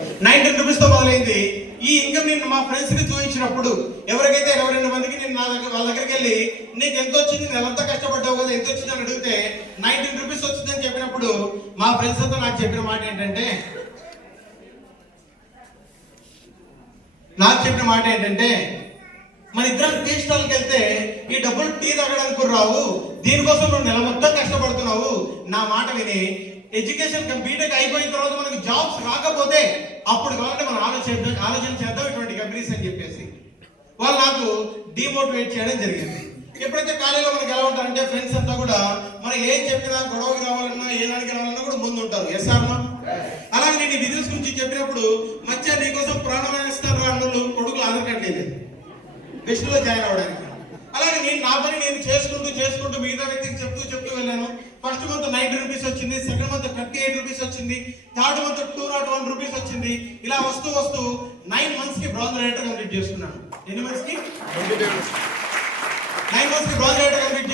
19 రూపీస్తో మొదలైంది. ఈ ఇన్కమ్ నేను మా ఫ్రెండ్స్కి చూపించినప్పుడు ఎవరికైతే 22 మందికి నేను వాళ్ళ దగ్గరికి వెళ్ళి నీకు ఎంత వచ్చింది, నెలంతా కష్టపడ్డావు కదా, ఎంత వచ్చింది అని అడిగితే 19 రూపీస్ వచ్చిందని చెప్పినప్పుడు మా ఫ్రెండ్స్ అంతా నాకు చెప్పిన మాట ఏంటంటే మన ఇద్దరం టీ స్టాల్కి వెళ్తే ఈ డబ్బులు టీ తాగడానికి రావు, దీనికోసం నువ్వు నెల మొత్తం కష్టపడుతున్నావు. నా మాట విని ఎడ్యుకేషన్ బీటెక్ అయిపోయిన తర్వాత మనకు జాబ్స్ రాకపోతే అప్పుడు కావాలంటే మనం ఆలోచన చేద్దాం ఇటువంటి కంపెనీస్ అని చెప్పేసి వాళ్ళు నాకు డిమోటివేట్ చేయడం జరిగింది. ఎప్పుడైతే కాలేజీలో మనకి ఎలా ఉంటారంటే ఫ్రెండ్స్ అంతా కూడా మనం ఏం చెప్పినా గొడవకి రావాలన్నా ఏ దానికి రావాలన్నా కూడా ముందు ఉంటారు. ఎస్ ఆర్మా? అలాగే నేను ఈ బిజినెస్ గురించి చెప్పినప్పుడు మధ్య నీకోసం ప్రాణమైన ఇస్తారు రాళ్ళు కొడుకులు ఆధార్ కార్డు లేదు బెస్ట్లో జాయిన్ అవ్వడానికి. అలాగే నేను నా పని నేను చేసుకుంటూ మిగతా వ్యక్తికి చెప్తూ వెళ్ళాను. ఫస్ట్ మంత్ 90 రూపీస్ వచ్చింది, సెకండ్ మంత్ 38 రూపీస్ వచ్చింది, థర్డ్ మంత్ 201 రూపీస్ వచ్చింది. ఇలా వస్తూ 9 months కి బ్రాంజ్ రైటర్ కంప్లీట్ చేసుకున్నాను. ఎన్ని మంత్స్ కి? 9 months కి బ్రాంజ్ రైటర్ కంప్లీట్